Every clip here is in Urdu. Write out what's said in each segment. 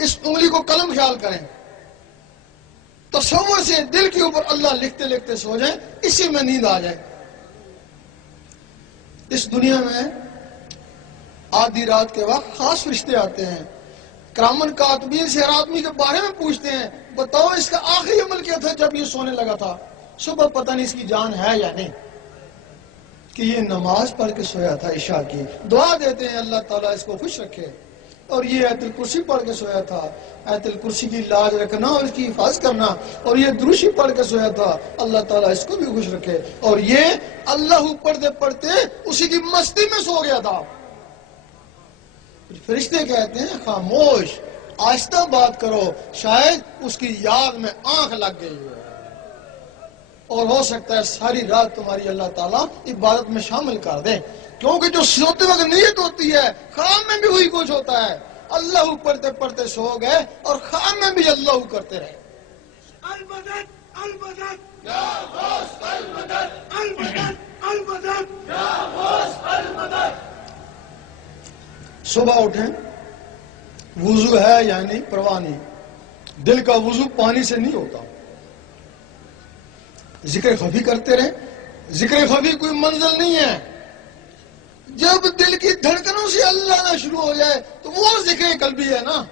اس انگلی کو قلم خیال کریں، تصور سے دل کے اوپر اللہ لکھتے لکھتے سو جائیں، اسی میں نیند آ جائے۔ اس دنیا میں آدھی رات کے وقت خاص فرشتے آتے ہیں، کرامن کاتبین سے ہر آدمی کے بارے میں پوچھتے ہیں، بتاؤ اس کا آخری عمل کیا تھا جب یہ سونے لگا تھا؟ صبح پتہ نہیں اس کی جان ہے یا نہیں، کہ یہ نماز پڑھ کے سویا تھا عشاء کی، دعا دیتے ہیں اللہ تعالیٰ اس کو خوش رکھے، اور یہ آیت الکرسی پڑھ کے سویا تھا، آیت الکرسی کی لاج رکھنا اور اس کی حفاظت کرنا، اور یہ دروشی پڑھ کے سویا تھا، اللہ تعالیٰ اس کو بھی خوش رکھے، اور یہ اللہ پڑھتے پڑھتے اسی کی مستی میں سو گیا تھا۔ فرشتے کہتے ہیں خاموش، آہستہ بات کرو، شاید اس کی یاد میں آنکھ لگ گئی ہے، اور ہو سکتا ہے ساری رات تمہاری اللہ تعالیٰ عبادت میں شامل کر دے، کیونکہ جو سوتے وقت نیت ہوتی ہے خواب میں بھی وہی کچھ ہوتا ہے، اللہ پڑھتے پڑھتے سو گئے اور خواب میں بھی اللہ کرتے رہے۔ المدد المدد یا غوث المدد المدد المدد یا غوث المدد۔ صبح اٹھیں، وضو ہے یا نہیں پرواہ نہیں، دل کا وضو پانی سے نہیں ہوتا، ذکر خفی کرتے رہیں، ذکر خفی کوئی منزل نہیں ہے، جب دل کی دھڑکنوں سے اللہ نہ شروع ہو جائے تو وہ ذکر قلبی ہے نا۔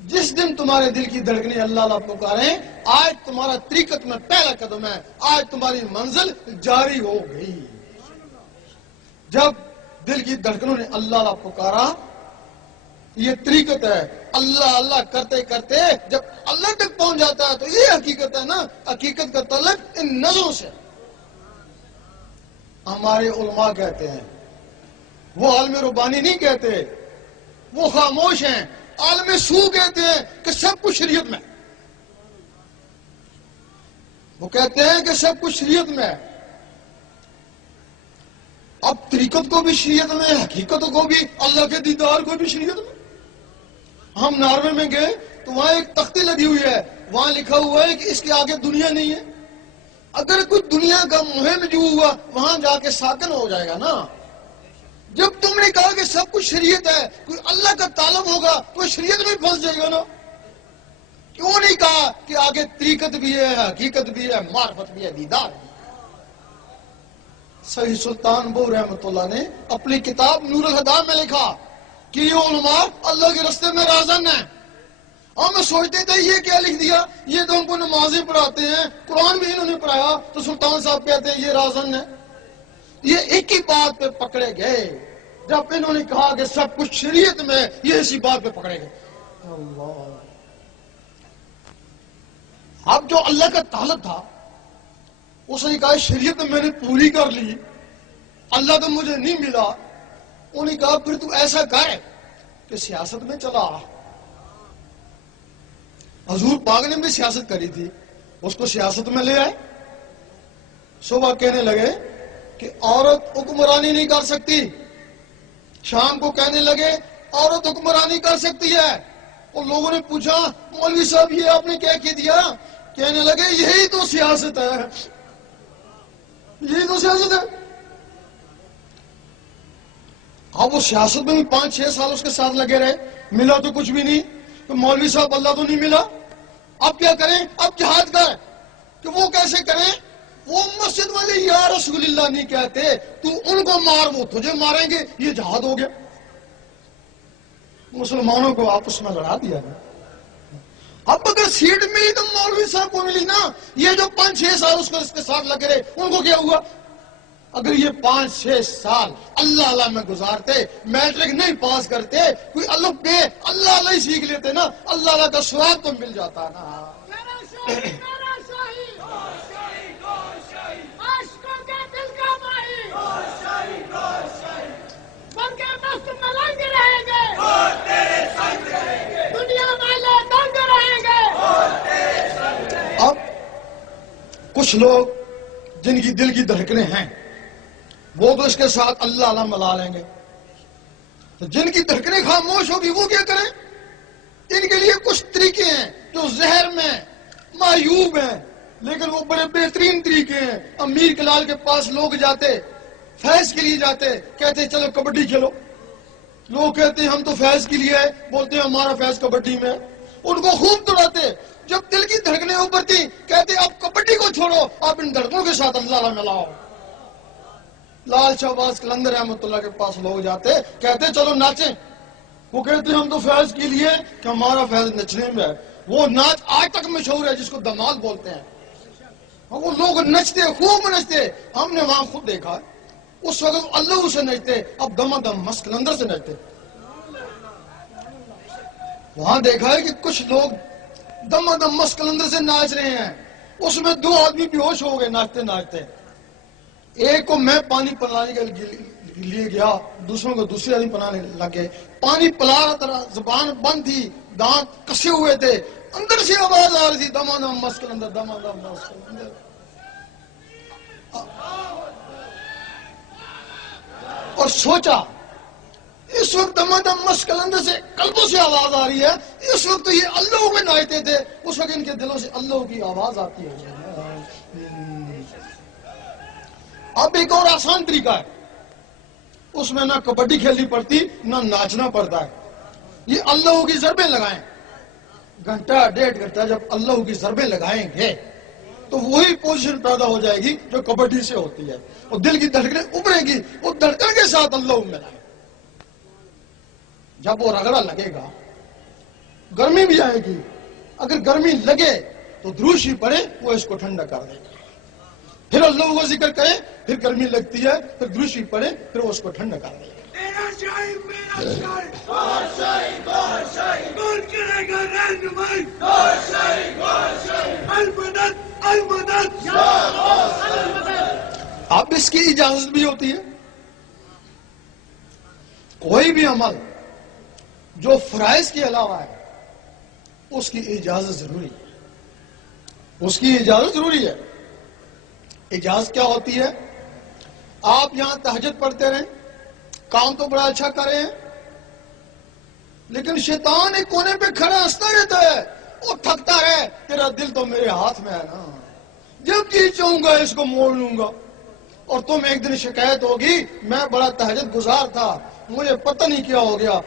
جس دن تمہارے دل کی دھڑکنیں اللہ اللہ پکاریں، آج تمہارا طریقت میں پہلا قدم ہے، آج تمہاری منزل جاری ہو گئی۔ جب دل کی دھڑکنوں نے اللہ اللہ پکارا، یہ طریقت ہے، اللہ اللہ کرتے کرتے جب اللہ تک پہنچ جاتا ہے تو یہ حقیقت ہے نا، حقیقت کا تعلق ان نظروں سے۔ ہمارے علماء کہتے ہیں، وہ عالم ربانی نہیں کہتے، وہ خاموش ہیں، عالم سو کہتے ہیں کہ سب کچھ شریعت میں، وہ کہتے ہیں کہ سب کچھ شریعت میں ہے۔ اب طریقت کو بھی شریعت میں، حقیقت کو بھی، اللہ کے دیدار کو بھی شریعت میں۔ ہم ناروے میں گئے تو وہاں ایک تختی لگی ہوئی ہے، وہاں لکھا ہوا ہے کہ اس کے آگے دنیا نہیں ہے۔ اگر کوئی دنیا کا مہم جو ہوا وہاں جا کے ساکن ہو جائے گا نا۔ جب تم نے کہا کہ سب کچھ شریعت ہے، کوئی اللہ کا تعلق ہوگا تو شریعت میں پھنس جائے گا نا۔ کیوں نہیں کہا کہ آگے طریقت بھی ہے، حقیقت بھی ہے، معرفت بھی ہے، دیدار بھی ہے؟ سید سلطان بو رحمۃ اللہ نے اپنی کتاب نور الہدی میں لکھا کہ یہ علماء اللہ کے راستے میں رازن ہیں۔ اور میں سوچتے تھے یہ کیا لکھ دیا، یہ تو ہم کو نمازیں پڑھاتے ہیں، قرآن بھی انہوں نے پڑھایا، تو سلطان صاحب کہتے ہیں یہ رازن ہے۔ یہ ایک ہی بات پہ پکڑے گئے، جب انہوں نے کہا کہ سب کچھ شریعت میں، یہ اسی بات پہ پکڑے گئے۔ اللہ، اب جو اللہ کا تعلق تھا اس نے کہا شریعت میں نے پوری کر لی، اللہ تو مجھے نہیں ملا۔ انہوں نے کہا پھر تو ایسا کر کہ سیاست میں چلا آ۔ حضور پاک نے بھی سیاست کری تھی، اس کو سیاست میں لے آئے۔ صبح کہنے لگے کہ عورت حکمرانی نہیں کر سکتی، شام کو کہنے لگے عورت حکمرانی کر سکتی ہے۔ اور لوگوں نے پوچھا مولوی صاحب یہ آپ نے کیا کہہ دیا؟ کہنے لگے یہی تو سیاست ہے، یہی تو سیاست ہے۔ اب وہ سیاست میں بھی 5-6 سال اس کے ساتھ لگے رہے، ملا تو کچھ بھی نہیں۔ تو مولوی صاحب اللہ تو نہیں ملا، اب کیا کریں؟ اب جہاد کا ہے کہ وہ کیسے کریں؟ وہ مسجد والے یا رسول اللہ نہیں کہتے، تو ان کو مار، وہ تجھے ماریں گے، یہ جہاد ہو گیا۔ مسلمانوں کو آپس میں لڑا دیا گیا۔ اب اگر سیٹ ملی تو مولوی صاحب کو ملی نا، یہ جو 5-6 سال اس کے ساتھ لگے رہے ان کو کیا ہوا؟ اگر یہ 5-6 سال اللہ اللہ میں گزارتے، میٹرک نہیں پاس کرتے، کوئی الف بے اللہ اللہ ہی سیکھ لیتے نا، اللہ اللہ کا ثواب تو مل جاتا نا۔ اب کچھ لوگ جن کی دل کی دھڑکنیں ہیں وہ تو اس کے ساتھ اللہ اللہ ملا لیں گے، تو جن کی دھڑکنیں خاموش ہوگی وہ کیا کریں؟ ان کے لیے کچھ طریقے ہیں جو زہر میں معیوب ہیں، لیکن وہ بڑے بہترین طریقے ہیں۔ امیر کلال کے پاس لوگ جاتے، فیض کے لیے جاتے، کہتے چلو کبڈی کھیلو، لوگ کہتے ہیں ہم تو فیض کے لیے آئے، بولتے ہیں ہمارا فیض کبڈی میں ہے۔ ان کو خوب دوڑاتے، جب دل کی دھڑکنیں اوپر تھی کہتے اب کبڈی کو چھوڑو، آپ ان دھڑکنوں کے ساتھ اللہ ملاؤ۔ لال شہباز قلندر رحمۃ اللہ کے پاس لوگ جاتے، کہتے چلو ناچیں، وہ کہتے ہم تو فیض کے لیے کہ ہمارا فیض نچنے میں ہے۔ وہ ناچ آج تک مشہور ہے جس کو دمال بولتے ہیں، وہ لوگ نچتے، خوب نچتے، ہم نے وہاں خود دیکھا ہے۔ اس وقت اللہ سے نچتے، اب دم دم مست قلندر سے نچتے۔ وہاں دیکھا ہے کہ کچھ لوگ دم دم مست قلندر سے ناچ رہے ہیں، اس میں 2 آدمی بے ہوش ہو گئے ناچتے ناچتے۔ ایک کو میں پانی پلانے کے لیے گیا، دوسروں کو دوسرے آدمی پلانے لگے، پانی پلا رہا تھا، زبان بند تھی، دانت کسے ہوئے تھے، اندر سے آواز آ رہی تھی دم دم مست قلندر، دم دم مست قلندر۔ اور سوچا اس وقت دم دم مست قلندر سے قلبوں سے آواز آ رہی ہے، اس وقت تو یہ اللہ میں ناچتے تھے، اس وقت ان کے دلوں سے اللہ کی آواز آتی ہے۔ اب ایک اور آسان طریقہ ہے، اس میں نہ کبڈی کھیلنی پڑتی نہ ناچنا پڑتا ہے، یہ اللہ کی ضربیں لگائیں، گھنٹہ 1.5 گھنٹہ جب اللہ کی ضربیں لگائیں گے تو وہی پوزیشن پیدا ہو جائے گی جو کبڈی سے ہوتی ہے، اور دل کی دھڑکنیں ابھریں گی، وہ دھڑکن کے ساتھ اللہ ملائیں۔ جب وہ رگڑا لگے گا گرمی بھی آئے گی، اگر گرمی لگے تو دروشی پڑے، وہ اس کو ٹھنڈا کر دے گا، پھر اللہ کو ذکر کرے، پھر گرمی لگتی ہے، پھر دروشی پڑے، پھر وہ اس کو ٹھنڈا کر دے گا۔ میرا شاہی میرا شاہی گور شاہی کون کرے گا رہنمائی، گور شاہی المدد المدد یا غوث المدد۔ اب اس کی اجازت بھی ہوتی ہے، کوئی بھی عمل جو فرائض کے علاوہ ہے اس کی اجازت ضروری ہے، اس کی اجازت ضروری ہے۔ اجازت کیا ہوتی ہے؟ آپ یہاں تہجد پڑھتے رہیں، کام تو بڑا اچھا کر رہے ہیں، لیکن شیطان ایک کونے پہ کھڑا ہنستا رہتا ہے، وہ تھکتا ہے، تیرا دل تو میرے ہاتھ میں ہے نا، جب جی چاہوں گا اس کو موڑ لوں گا۔ اور تم ایک دن شکایت ہوگی میں بڑا تہجد گزار تھا، مجھے پتہ نہیں کیا ہو گیا،